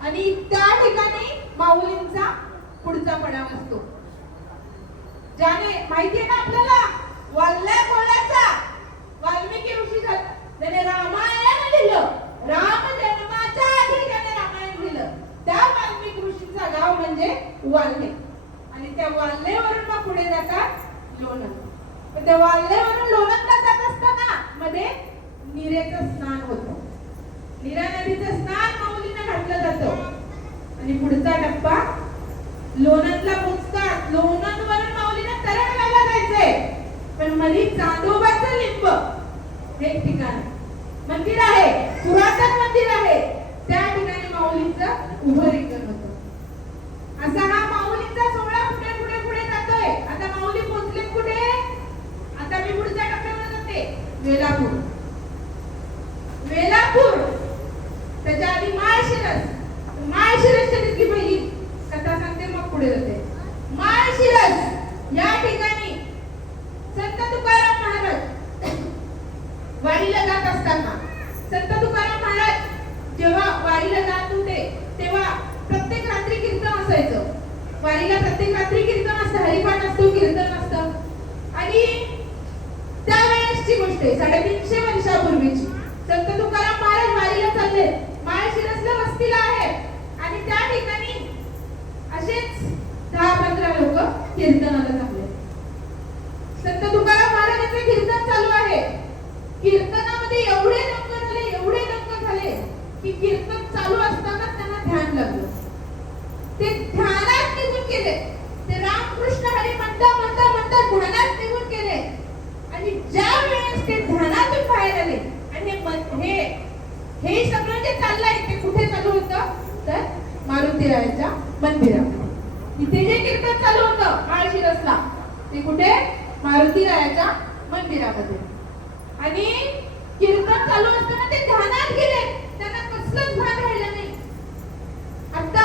आणि त्या ठिकाणी माऊलींचा पुढचा पडाव असतो. ज्याने माहितीये ना आपल्याला वाल्ह्या कोल्ह्याचा वाल्मिकी ऋषी झाला. त्याने रामायण लिहिलं. राम जन्माच्या आधी त्याने रामायण लिहिलं. त्या वाल्मिक ऋषीचा गाव म्हणजे वाल्हे. आणि त्या वाल्हेवरून मग पुढे जातात लोणंद. त्या वाल्हेवरून लोणंदला जात असताना मध्ये नीरेचं स्नान होतं. नीरा नदीचं स्नान माऊलींना घातलं जातं. आणि पुढचा टप्पा लोणंदला पोहोचतात. लोणंदवरून माऊलींना तरणगावला जायचंय. पण मध्ये चांदोबाचं लिंब हे ठिकाण मंदिर आहे, पुरातन मंदिर आहे. त्या ठिकाणी माऊलींचं उभरीकरण होतं. असा हा माऊलींचा सोहळा पुढे पुढे पुढे जातोय. आता माऊली पोहोचले कुठे? आता मी पुढच्या टप्प्यावर जाते. वेलापूर. वेलापूर त्याच्या आधी माळशिरस. माळशिरसच्या तिथली पहिली कथा सांगते मग पुढे जाते. माळशिरस या ठिकाणी संत तुकाराम महाराज वारीला जात असताना, संत तुकाराम महाराज जेव्हा वारीला जात होते तेव्हा प्रत्येक रात्री कीर्तन असायचं. वारीला प्रत्येक रात्री कीर्तन असतं, हरिपाठ असतो, कीर्तन असतं. आणि त्यावेळेसची गोष्ट आहे, 350 वर्षापूर्वीची. संत तुकाराम महाराज वारीला चालले, माळशिरसला वस्तीला आहे. आणि त्या ठिकाणी असेच 10-15 लोक कीर्तनाला थांबले. संत तुकाराम महाराजांचे कीर्तन चालू आहे. कीर्तनामध्ये एवढे दंग झाले की कीर्तन चालू असताना त्यांना ध्यान लागलं. ते ध्यानात निघून गेले. ते रामकृष्ण हरी म्हणता म्हणता म्हणता ध्यानात निघून गेले. आणि ज्या वेळेस ते ध्यानातून बाहेर आले आणि हे सगळं जे चाललंय ते कुठे चालू होतं? तर मारुतीरायाच्या मंदिरात. इथे जे कीर्तन चालू होतं माळशिरसला ते कुठे? मारुतीरायाच्या मंदिरामध्ये. आणि कीर्तन चालू असताना ते ध्यानात गेले. त्यांना कसलंच भान राहिलं नाही. आता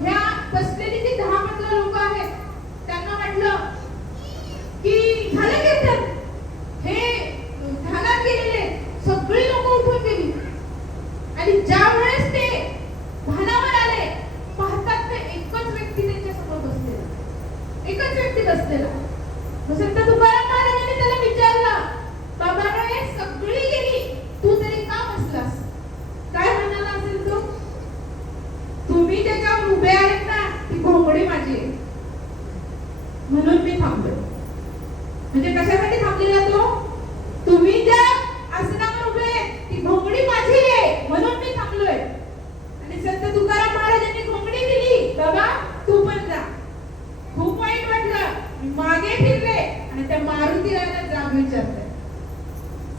ह्या बसलेली जी 10-15 लोक आहेत त्यांना वाटलं की झालं कीर्तन. हे ध्यानात गेलेले सगळी लोक उठून गेली. आणि ज्या वेळेस ते भानावर आले पाहतात तर एकच व्यक्ती त्यांच्या समोर बसलेला. एकच व्यक्ती बसलेला. संत तुकाराम महाराजांनी त्याला विचारलं, बाबा रे सगळी गेली, तू तरी का बसलास? काय म्हणाला असेल तो? तुम्ही त्याच्यावर उभे आहेत ना, ती घोंगडी माझी आहे म्हणून मी थांबलो. म्हणजे कशासाठी थांबलेला तो? तुम्ही ज्या आसनावर उभे आहेत ती घोंगडी माझी आहे म्हणून मी थांबलोय. आणि संत तुकाराम महाराजांनी घोंगडी दिली, बाबा तू पण जा. खूप वाईट वाटलं. मागे फिरले आणि त्या मारुतीरायाला जाब विचारले.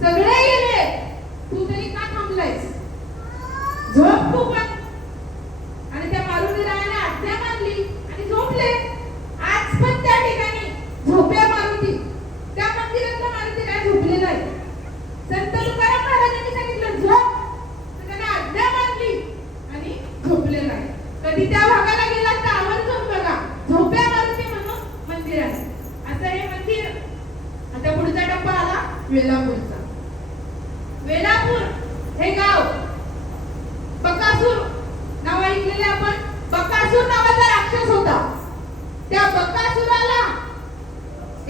सगळे गेले, तू तरी का थांबलायस? झोप खूप. आणि त्या मारुतीरायाने आज्ञा मानली आणि झोपले. आज पण त्या ठिकाणी झोप्या मारुती, त्या मंदिरातला मारुतीराया झोपलेला आहे. संत तुकाराम महाराजांनी सांगितलं झोप, तर त्याने आज्ञा मानली आणि झोपलेला आहे. कधी त्या भागाला गेला तर आवर्जून बघा, झोप्या मारुती म्हणून मंदिर आहे. असं हे मंदिर. आता पुढचा टप्पा आला वेलापूरचा. वेलापूर हे गाव बकासूर नाव ऐकलेले आपण. बकासूर नावाचा राक्षस होता. त्या बकासुराला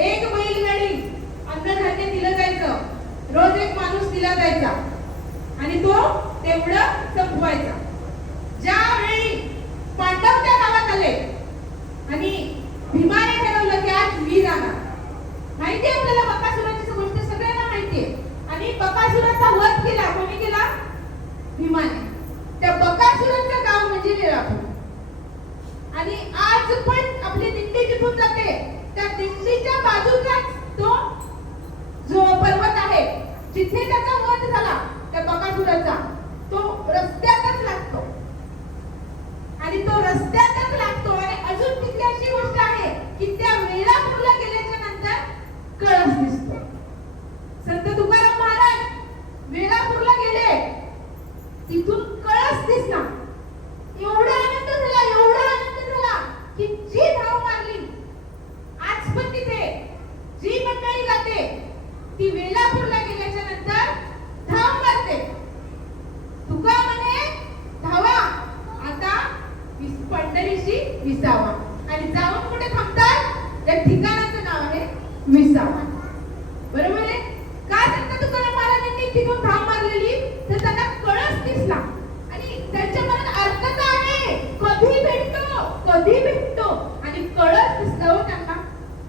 एक बैलगाडी अन्नधान्य दिलं जायचं, रोज एक माणूस दिला जायचा आणि तो तेवढं संपवायचा. ज्यावेळी पांडव त्या गावात आले आणि भीमाने ठरवलं की आज मी जाणार. माहिती आहे आपल्याला बकासुराची गोष्ट सगळ्यांना माहिती आहे. आणि बकासुराचा वध केला कोणी केला? भीमाने. त्या बकासुराचं गाव म्हणजे वेळापूर. आणि आज पण आपली दिंडी जिथून जाते त्या दिंडीच्या बाजूचाच तो जो पर्वत आहे जिथे त्याचा वध झाला त्या बकासुराचा, तो रस्त्यातच लागतो. आणि तो रस्त्यातच लागतो. आणि अजून तिथली अशी गोष्ट आहे की त्या वेळापूरला गेल्याच्या नंतर कळस दिसतो. संत तुकाराम महाराज वेळापूरला गेले, तिथून कळस दिसला. एवढा आनंद झाला, एवढा आनंद झाला की जी धाव मारली. आज पण तिथे जी मंडळी जाते ती वेळापूरला गेल्याच्या नंतर धाव मारते. तुका म्हणे धावा आता पंढरीशी विसावा. आणि जाऊन कुठे थांबतात? त्या ठिकाणाचं नाव आहे विसावा. बरोबर आहे का? संत तुकाराम महाराजांनी तिथून धाव मारलेली तर त्यांना कळस दिसला. आणि त्यांच्या मनात अर्थता आहे, कधी भेटतो, कधी भेटतो. आणि कळस दिसल्यावर त्यांना,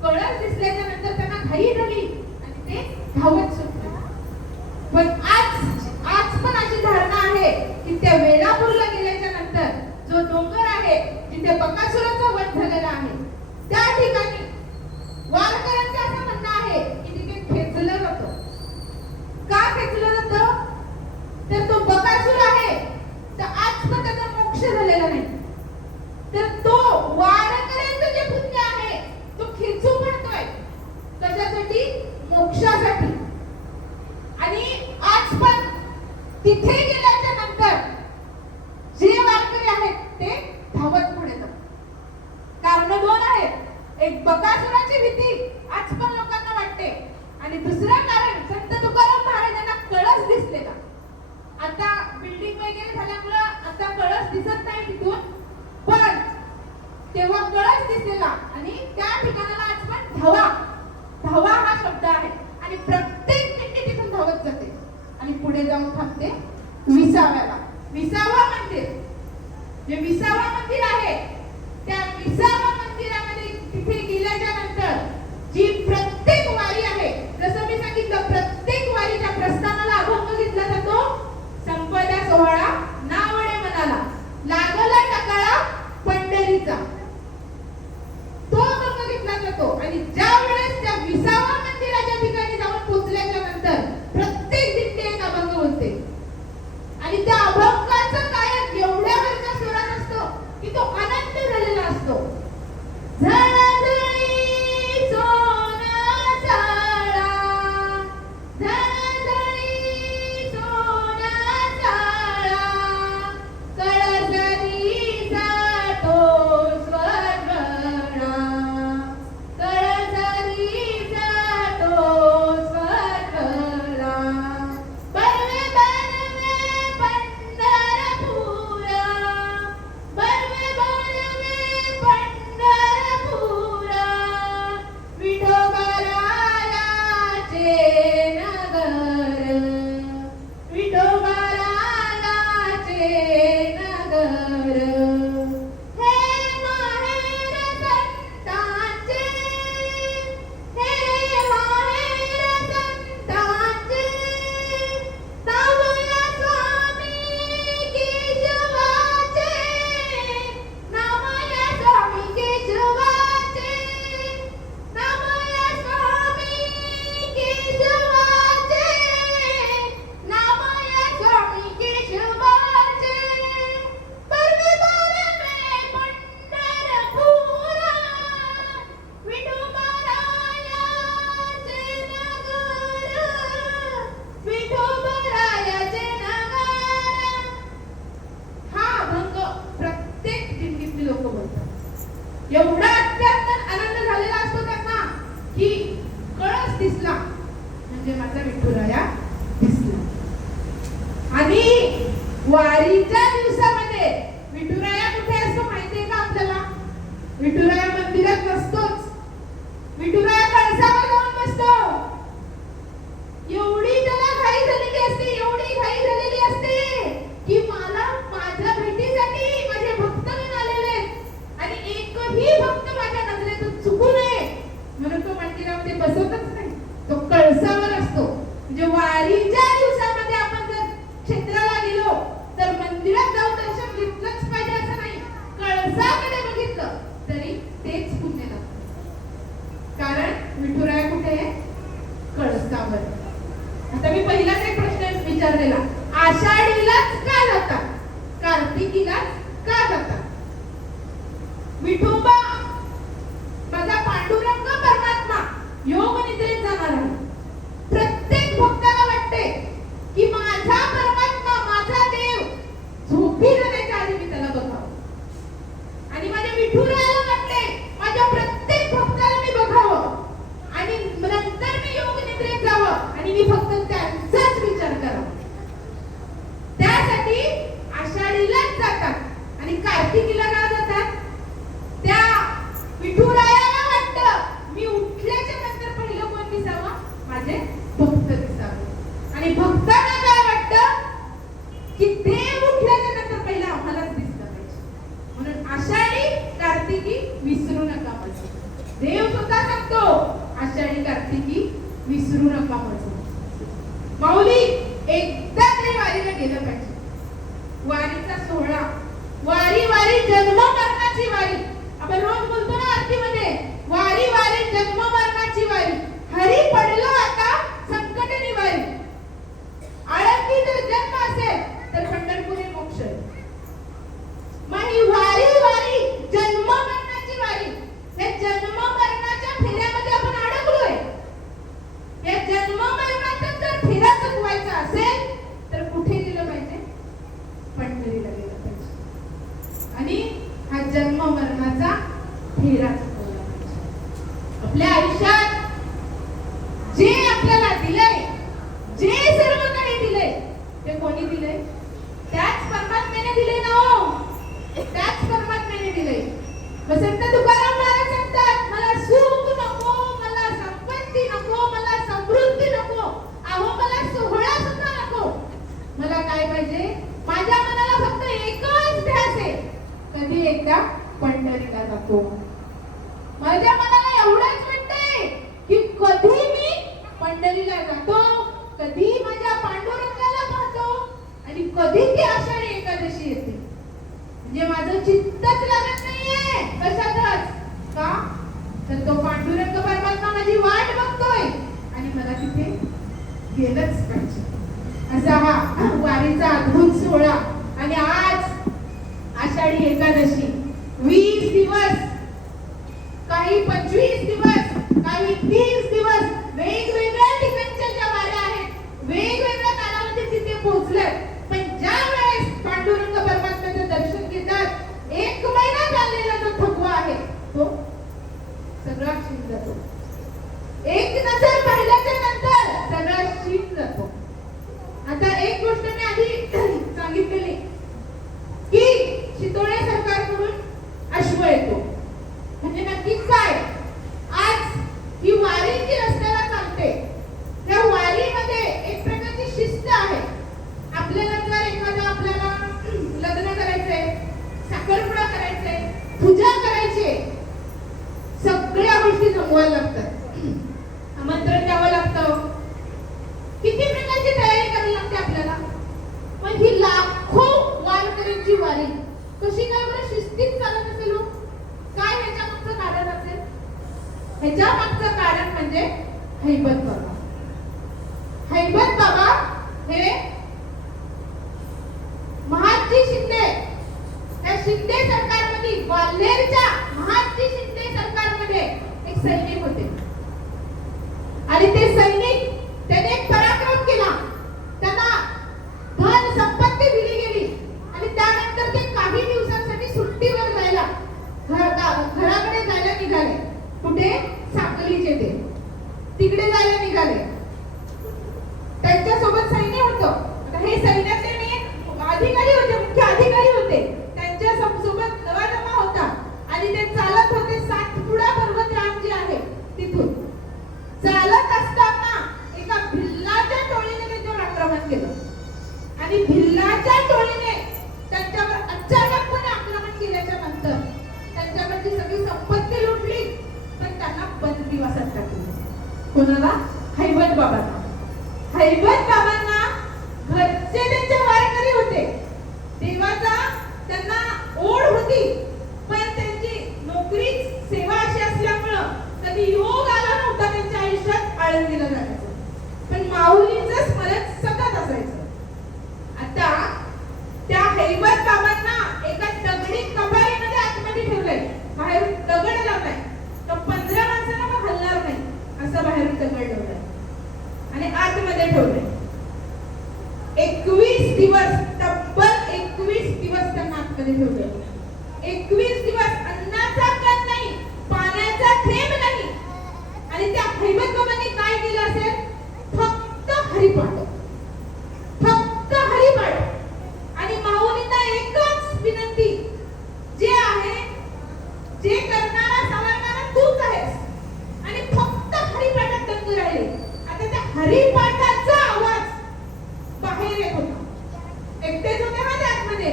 कळस दिसल्याच्या नंतर त्यांना घाई झाली आणि ते धावत सुटले. पण आज पण अशी धारणा आहे की त्या वेळापूरला गेल्याच्या नंतर जो डोंगर आहे जिथे बकासुराचा वध झालेला आहे त्या ठिकाणी वारकऱ्यांचं असं म्हणणं आहे की तिथे खेचलं जातं. का खेचलं जातं? तर तो बकासूर आहे तर आज पण त्याचा मोक्ष झालेला नाही. तर तो वारकऱ्यांचं जे पुण्य आहे तो खेचू म्हणतोय. कशासाठी? मोक्षासाठी. आणि आज पण तिथे गेल्याच्या नंतर जे वारकरी आहेत ते धावत पुढे जातात. कारण दोन आहेत. एक बकासुराची भीती आज पण लोकांना वाटते आणि दुसरं कारण संत तुकाराम महाराजांना कळस दिसलेला. आता बिल्डिंग वगैरे झाल्यामुळे आता कळस दिसत नाही तिथून, पण तेव्हा कळस दिसलेला. आणि त्या ठिकाणाला आज पण धावा, धावा हा शब्द आहे. आणि प्रत्येक दिंडी तिथून धावत जाते आणि पुढे जाऊन थांबते विसाव्याला. विसावा मंदिर, जे विसावा मंदिर आहे त्या विसावा मंदिरामध्ये तिथे गेल्याच्या नंतर जी प्रत्येक वारी आहे, जसं मी सांगितलं प्रत्येक वारीच्या प्रस्थानाला अभंग घेतला जातो. संपदा सोहळा नावडे मनाला, लागला टकाळा पंढरीचा, तो अभंग घेतला जातो. आणि ज्या वेळेस त्या विसावा मंदिराच्या ठिकाणी जाऊन पोहोचल्याच्या नंतर प्रत्येक दिंडी एक अभंग बोलते. आणि त्या अभंगाचं गायक एवढ्या वरच्या स्वरात असतो की तो आनंद झालेला असतो. झळझळी सोना चाळा, झळझळी सोना चाळा, कळसरीचा तो स्वरगणा, कळसरीचा तो स्वरगणा. बर्वे बर्वे पंढरपुरा, बर्वे बर्वे पंढरपुरा, वारीच्या दिवसामध्ये विठुराया कुठे असतो माहितीये का आपल्याला? विठुराया मंदिरात नसतोच. विठुराया कळसावर जाऊन बसतो. एवढी त्याला घाई झालेली असते, एवढी घाई झालेली असते की मला माझ्या भेटीसाठी माझे भक्तगण आलेले आहेत आणि एकही भक्त माझ्या नजरेतून चुकू नये म्हणून तो मंदिरामध्ये बसतच नाही. तो कळसावर असतो. म्हणजे वारीच्या दिवसामध्ये आपण जर क्षेत्राला गेलो तर मंदिरात जाऊन दर्शन घेतलंच पाहिजे असं नाही. कळसाकडे बघितलं तरी तेच पुण्य लागतं. कारण विठुराया कुठे आहे? कळसावर. आता मी पहिलाच एक प्रश्न विचारलेला, आषाढीलाच का जातात, कार्तिकीलाच का जातात? विठोबा माझा पांडुरंग परमात्मा योग निद्रेत जाणार आहे. प्रत्येक भक्ताला वाटते की माझा परमात्मा, माझा देव झोपी जाण्याच्या आधी मी त्याला बघावं. आणि माझ्या विठुरायाला वाटते माझ्या प्रत्येक भक्ताला मी बघावं आणि नंतर मी योग निद्रेत जावं आणि मी फक्त त्यांचाच विचार करावा. त्यासाठी आषाढीलाच जातात आणि कार्तिकीला का जातात? त्या विठुरायाला वाटतं मी उठल्याच्या नंतर पहिलं कोण दिसावं? माझे भक्त दिसावे. आणि भक्तांना काय वाटतं की देव उठल्याच्या नंतर पहिला आम्हालाच दिसलं पाहिजे. म्हणून आषाढी कार्तिकी विसरू नका माझं. देव स्वतः सांगतो आषाढी कार्तिकी विसरू नका माझं. माऊली एकदा तरी वारीला गेलं पाहिजे. वारीचा सोहळा, वारी वारी जन्म मरणाची वारी. आपण रोज बोलतो ना आरतीमध्ये, वारी वारी जन्म मरणाची वारी. हरी पडलो आता संकट निवारी. आळंदी जर जन्म असेल तर पंढरपूर हे मोक्ष आहे. मग ही वारी वारी जन्म मरणाची वारी. या जन्म मरणाच्या फेऱ्यामध्ये आपण अडकलोय. या जन्म मरणाचा जर फेरा चुकवायचा असेल तर कुठे गेलं पाहिजे? पंढरीला गेलं पाहिजे. आणि हा जन्म मरणाचा फेरा चुकवला पाहिजे. आपल्या आयुष्यात जे आपल्याला दिलंय, जे सर्व काही दिलंय ते कोणी दिलंय? त्याच परमात्म्याने दिलंय ना हो. त्याच परमात्म्याने दिलंय. संत तुकाराम महाराज सांगतात, मला सुख नको, मला संपत्ती नको, मला समृद्धी नको, अहो मला सोहळा सुद्धा नको. मला काय पाहिजे? माझ्या मनाला फक्त एकच ध्यास आहे, कधी एकदा पंढरीला जातो. माझ्या मनाला एवढंच वाटतंय की कधी मी पंढरीला जातो, कधी माझ्या पांडुरंगाला पाहतो आणि कधी ती आषाढी एकादशी येते. म्हणजे माझं चित्तच लागत नाहीये कशातच. का? तर तो पांडुरंग परमात्मा माझी वाट बघतोय आणि मला तिथे गेलंच पाहिजे. असा हा वारीचा अद्भुत सोहळा. आणि आज आषाढी एकादशी 20 दिवस, काही 25 दिवस, काही 30 दिवस वेगवेगळ्या ठिकाणच्या ज्या वाऱ्या आहेत, वेगवेगळ्या कालावधीत तिथे पोहोचल्यात. पण ज्या वेळेस पांडुरंग परमात्म्याचं दर्शन घेतात, 1 महिना चाललेला जो थकवा आहे तो सगळा क्षीण जातो. एक नजर पाहिल्याच्या नंतर सगळा क्षीण जातो. आता एक गोष्ट मी आधी सांगितलेली की शितोळे सरकारकडून अश्व येतो. म्हणजे नक्की काय? आज ही वारी जी रस्त्याला चालते, त्या वारीमध्ये एक प्रकारची शिस्त आहे. आपल्याला जर एखादा आपल्याला लग्न करायचंय, साखरपुडा करायचंय, पूजा करायची, सगळ्या गोष्टी जमवायला लागतात. आमंत्रण द्यावं लागतं, किती प्रकारची तयारी करावी लागते आपल्याला. पण ही लाखो वारकऱ्यांची वारी कशी काय बरं शिस्तीत चालत असेल हो? काय ह्याच्या मागचं कारण असेल? ह्याच्या मागचं कारण म्हणजे हैबत बाबा. हैबत बाबा हे महादजी शिंदे, त्या शिंदे सरकारमध्ये, ग्वाल्हेरच्या महादजी शिंदे सरकारमध्ये एक सैनिक होते. आणि ते सैनिक त्याने एक पराक्रम केला. त्यांना धन संपत्ती दिली गेली आणि त्यानंतर ते काही दिवसांसाठी सुट्टीवर जायला घराकडे जायला निघाले. कुठे? साकलीचे ते तिकडे जायला निघाले. त्यांच्या सोबत सैन्य होतं. आता हे सैन्याचे मी आधी आणि भिल्लाच्या टोळीने त्यांच्यावर अचानकपणे आक्रमण केल्याच्या नंतर त्यांच्यावरची सगळी संपत्ती लुटली, पण त्यांना बंदिवासात टाकले. कोणाला? हैबत बाबांना. हैबत बाबांना घरचे त्यांचे वारकरी होते, देवाचा त्यांना ओढ होती, पण त्यांची नोकरी सेवा अशी असल्यामुळं कधी योग आला नव्हता त्यांच्या आयुष्यात आळंदीला जाण्याचा. पण माऊलींचं स्मरण सतत असायचं. आता त्या हैबत बाबांना एका दगडी कपारीमध्ये आतमध्ये ठेवलंय, बाहेर दगड लावलाय, तर 15 माणसांना मग हलणार नाही असं बाहेरून दगड लावलाय आणि आतमध्ये ठेवलंय. 21 दिवस, तब्बल 21 दिवस त्यांना आतमध्ये ठेवलंय. 21 दिवस अन्नाचा कण नाही, पाण्याचा थेंब नाही. आणि त्या हैबत बाबांनी काय केलं असेल? फक्त हरिपाठ, फक्त हरिपाठ. आणि माऊलींना एकच विनंती, जे आहे, जे करणारा सावरणारा तूच आहेस, आणि फक्त हरिपाठात दंग राहिले. आता त्या हरिपाठाचा आवाज बाहेर येत होता, एकटेच होते हा त्यामध्ये.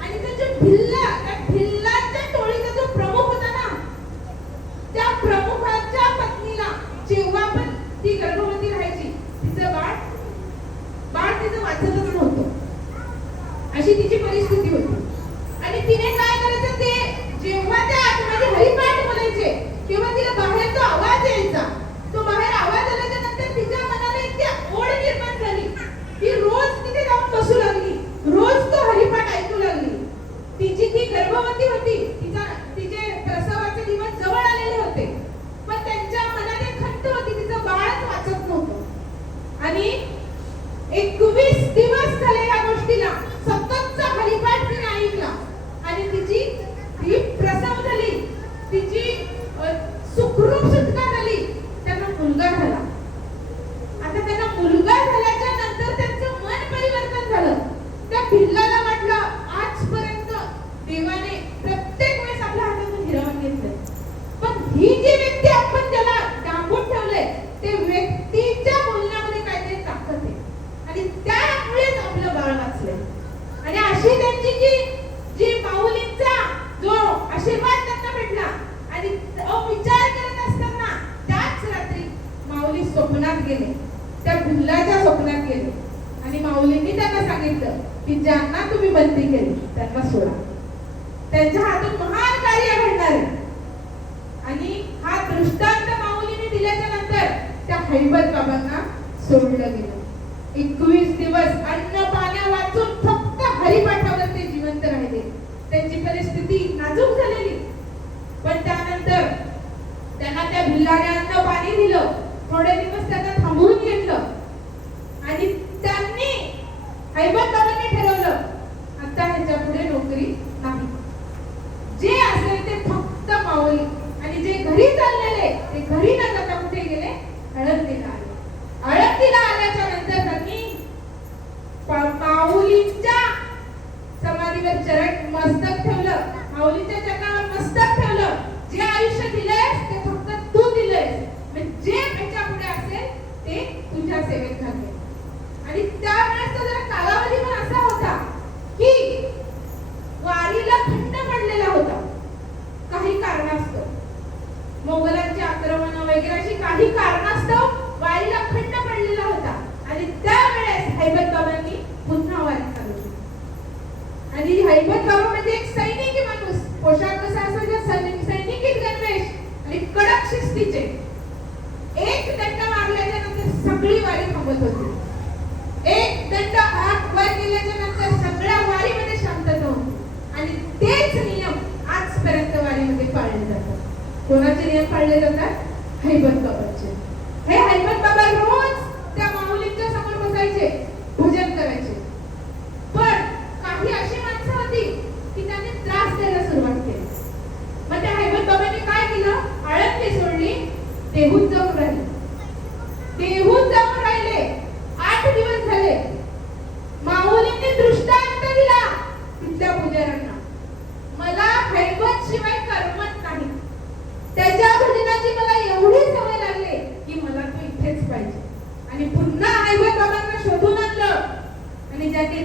आणि त्याचे भिल्ला, त्या भिल्लाच्या टोळीचा जो प्रमुख होता ना, त्या प्रमुखाच्या पत्नीला जेव्हा पण ती गर्भवती राहायची, तिचं बाळ तिचं वाचतच नव्हतं, अशी तिची परिस्थिती होती. आणि तिने काय करायचं, ते जेव्हा त्या आतमध्ये हरिपाठ बोलायचे तेव्हा तिला बाहेर तो आवाज यायचा. तो बाहेर आवाज आल्याच्या नंतर तिच्या मनाला एक ओढ निर्माण झाली. ती रोज तिथे जाऊन बसू लागली, रोज तो हरिपाठ ऐकू लागली. तिची ती गर्भवती होती, तिचे प्रसवाचे दिवस जवळ आलेले होते, पण त्यांच्या मनात एक खंत होती, तिचं बाळच वाचत नव्हतं. आणि 21 दिवस झाले या गोष्टीला, सततचा हरिपाठ तिने ऐकला आणि ती प्रसव झाली, तिची सुखरूप सुटका झाली, त्यांना मुलगा झाला. आता त्यांना मुलगा झाल्याच्या नंतर त्यांचं मन परिवर्तन झालं. त्या भिल्लाला वाटलं, आजपर्यंत देवाने प्रत्येक वेळेस आपल्या हातातून हिरावून घेतलंय, पण ही जी व्यक्ती आपण त्याला डांबून ठेवलंय, ते व्यक्तीच्या बोलण्यामध्ये काहीतरी ताकद आहे आणि त्यामुळेच आपलं बाळ वाचलंय. आणि अशी त्यांची जी माऊलींचा जो आशीर्वाद त्यांना भेटला. आणि विचार करत असताना त्याच रात्री माऊली स्वप्नात गेले, त्या भिल्लाच्या स्वप्नात गेले आणि माऊलींनी त्यांना सांगितलं की ज्यांना तुम्ही बंदी केली त्यांना सोडा, त्यांच्या हातून महान कार्य घडणार आहे. आणि हा दृष्टांत माऊलीने दिल्याच्या नंतर त्या हैबत बाबांना सोडलं गेलं. 21 दिवस अन्न पाण्या वाचून फक्त हरिपाठावर ते जिवंत राहिले. त्यांची परिस्थिती नाजूक झालेली, पण त्यानंतर त्यांना त्या भिल्लाने अन्न पाणी दिलं, थोडे दिवस त्यांना थांबवून घेतलं आणि त्यांनी हैबत बाबांनी ठरवलं, आता ह्याच्या पुढे नोकरी नाही, जे असेल ते फक्त माऊली. आणि जे घरी चाललेले ते घरी न जाता कुठे गेले? आळंदीला आले. आळंदीला आल्याच्या नंतर त्यांनी माऊलींच्या समाधीवर चरण मस्तक ठेवलं, माऊलींच्या चरणावर मस्तक ठेवलं. जे आयुष्य दिलंयस ते फक्त तू दिलंयस, म्हणजे जे ह्याच्या पुढे असेल ते तुझ्या सेवेत घालते. आणि त्यावेळेस जरा कालावधी पण असा होता की वारीला खंड पडलेला होता काही कारणास्तव, मोगलांचे आक्रमण वगैरे अशी काही कारणास्तव वारीला खंड पडलेला होता. आणि त्यावेळेस हैबत बाबांनी पुन्हा वारी चालू केली. आणि हैबत बाबा म्हणजे एक सैनिकी माणूस, पोशाख कसा असायचा? सैनिकी गणवेश आणि कडक शिस्तीचे. एक दंड मारल्याच्या नंतर सगळी वारी थांबत होती. एक दंड हात वर गेल्याच्या नंतर सगळ्या वारीमध्ये शांतता होती. आणि तेच नियम आजपर्यंत वारीमध्ये पाळले जातात. कोणाचे नियम पाळले जातात? हैबत बाबांचे. हे हैबत बाबा रोज त्या माऊलींच्या समोर बसायचे, भजन करायचे. पण काही अशी माणसं होती की त्यांनी त्रास द्यायला सुरुवात केली. मग त्या हैबत बाबांनी काय केलं? आळंदी सोडली, देहूत जाऊन राहिले. देहूत जाऊन राहिले 8 दिवस झाले. माऊलींनी दृष्टांत दिला तिथल्या पुजाऱ्यांना, मला हैबत शिवाय करमत नाही, त्याच्या भजनाची मला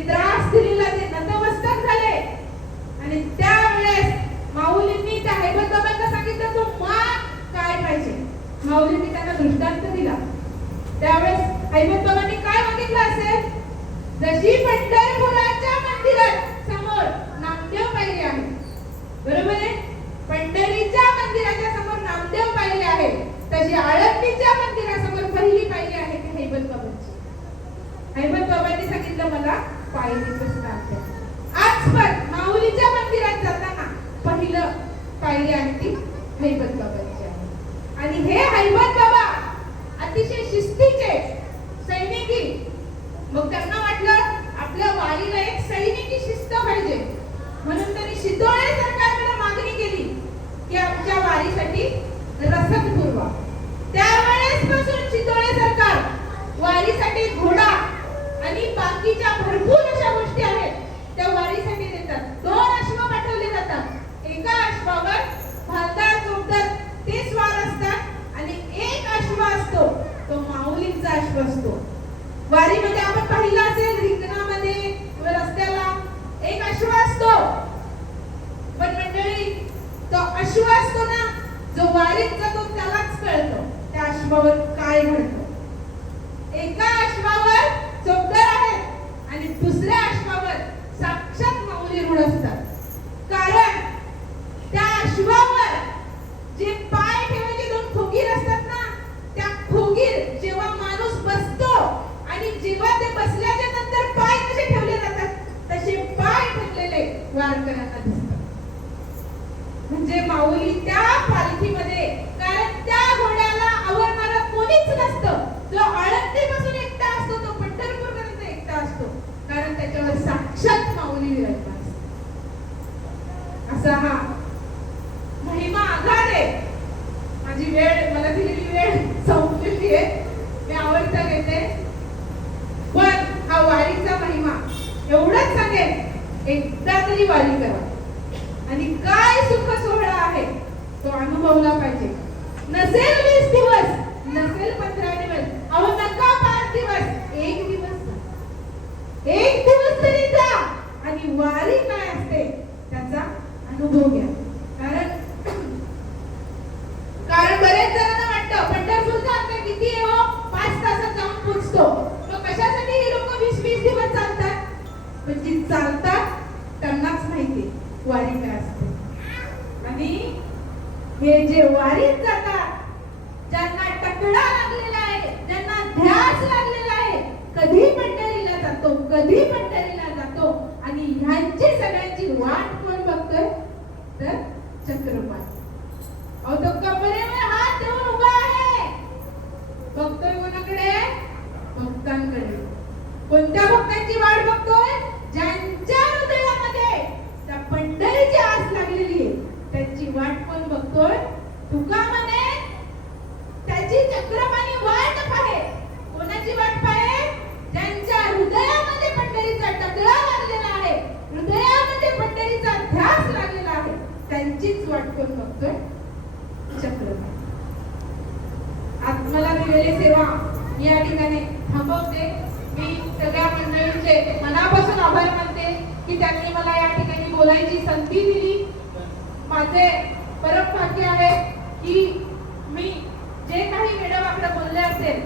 त्रास दिलेला ते नतमस्तक झाले. आणि त्यावेळेस माऊलींनी त्या हैबत बाबांना सांगितलं तो मान काय पाहिजे. माऊलींनी त्यांना दृष्टांत दिला. त्यावेळेस हैबत बाबांनी काय मागितलं असेल, जशी पंढरपुराच्या मंदिरात समोर नामदेव पायरी आहे, बरोबर आहे, पंढरीच्या मंदिराच्या समोर नामदेव पायरी आहे, तशी आळंदीच्या मंदिरासमोर पहिली पायरी आहे ती हैबत बाबांची. हैबत बाबांनी सांगितलं मला पायरीचं स्थान द्या. आज पण माऊलीच्या मंदिरात जाताना पहिलं पायरी आहे ती हैबत बाबांची आहे. आणि हे हैबत बाबा अतिशय शिस्तीचे सैनिकी. मग त्यांना वाटलं आपल्या वारीला एक सैनिकी शिस्त पाहिजे, म्हणून त्यांनी शितोळे सरकारकडे मागणी केली की आमच्या वारीसाठी रसद पुरवा. त्यावेळेस पासून शितोळे सरकार वारीसाठी घोडा आणि बाकीच्या भरपूर अशा गोष्टी आहेत त्या वारीसाठी देतात. 2 अश्व पाठवले जातात. एका अश्वावर भालदार चोपदार ते स्वार असतात आणि एक अश्व असतो तो माऊलींचा अश्व असतो. वारीमध्ये आपण पाहिलं असेल रिंगणामध्ये किंवा रस्त्याला एक अश्व असतो, पण मंडळी तो अश्व असतो ना जो वारीत जातो त्यालाच कळतो त्या अश्वावर काय घडतं. एका अश्वावर चोपदार आहेत आणि दुसऱ्या अश्वावर साक्षात माऊली रूढ असतात. कारण त्या अश्वावर जे पाय ठेवायचे 2 खोगीर असतात ना, त्या खोगीर जेव्हा माणूस बसतो आणि जेव्हा ते बसल्याच्या नंतर पाय कसे ठेवले जातात तसे पाय ठेवलेले वारकऱ्यांना दिसतात. म्हणजे माऊली त्या पालखीमध्ये, कारण त्या घोड्याला आवरणारा कोणीच नसतं. जो आळंदीपासून एकटा असतो तो पंढरपूरपर्यंत एकटा असतो, कारण त्याच्यावर साक्षात माऊली विराजमान असते. असा हा महिमा आघाड आहे. माझी वेळ, मला दिलेली वेळ संपलेली आहे. मी आवडता घेते, पण हा वारीचा महिमा एवढंच सांगेन, एकदा तरी वारी करा आणि काय सुख सोहळा आहे तो अनुभवला पाहिजे. नसेल 20 दिवस, नसेल 15 दिवस, अहो नका 5 दिवस, 1 दिवस जा. 1 दिवस तरी जा आणि वारी काय असते त्याचा अनुभव घ्या. कारण बरेच जणांना वाटतं पंढरपूरचा अंतर किती आहे हो, 5 तासात जाऊन पोहोचतो. मग कशासाठी हे लोक 20-20 दिवस चालतात? पण जी चालतात त्यांनाच माहिती वारी काय असते. आणि हे जे वारीत जातात, ज्यांना टकला लागलेला आहे, ज्यांना ध्यास लागलेला आहे, कधी पंढरीला जातो, कधी पंढरीला जातो, आणि ह्यांची सगळ्यांची वाट कोण बघतोय तर चक्रपाणी. अहो तो कमरेवर हात देऊन उभा आहे, बघतोय कोणाकडे? भक्तांकडे. कोणत्या भक्तांची वाट बघतोय? ज्यांच्या हृदयामध्ये त्या पंढरीची आस लागलेली आहे त्यांची वाट कोण बघतोय? तुका म्हणे त्याची चक्रपाणी वाट पाहे. कोणाची वाट पाहे? ज्यांच्या हृदयामध्ये पंढरीचा टकला लागलेला आहे, हृदयामध्ये पंढरीचा ध्यास लागलेला आहे, त्यांचीच वाट कोण बघतोय? चक्रपाणी. आज मला दिलेली सेवा या ठिकाणी थांबवते. मी सगळ्या मंडळींचे मनापासून आभार मानते की त्यांनी मला या ठिकाणी बोलायची संधी दिली. माझे परम भाग्य आहे की मी जे काही वेडवाकडं बोलले असेल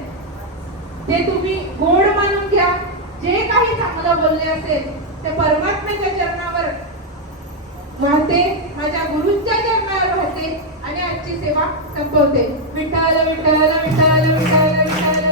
ते तुम्ही गोड मानून घ्या. जे काही चांगलं बोलले असेल ते परमात्म्याच्या चरणावर वाहते, माझ्या गुरूंच्या चरणावर वाहते आणि आजची सेवा संपवते. विठ्ठल विठ्ठल विठ्ठल विठ्ठल विठ्ठल.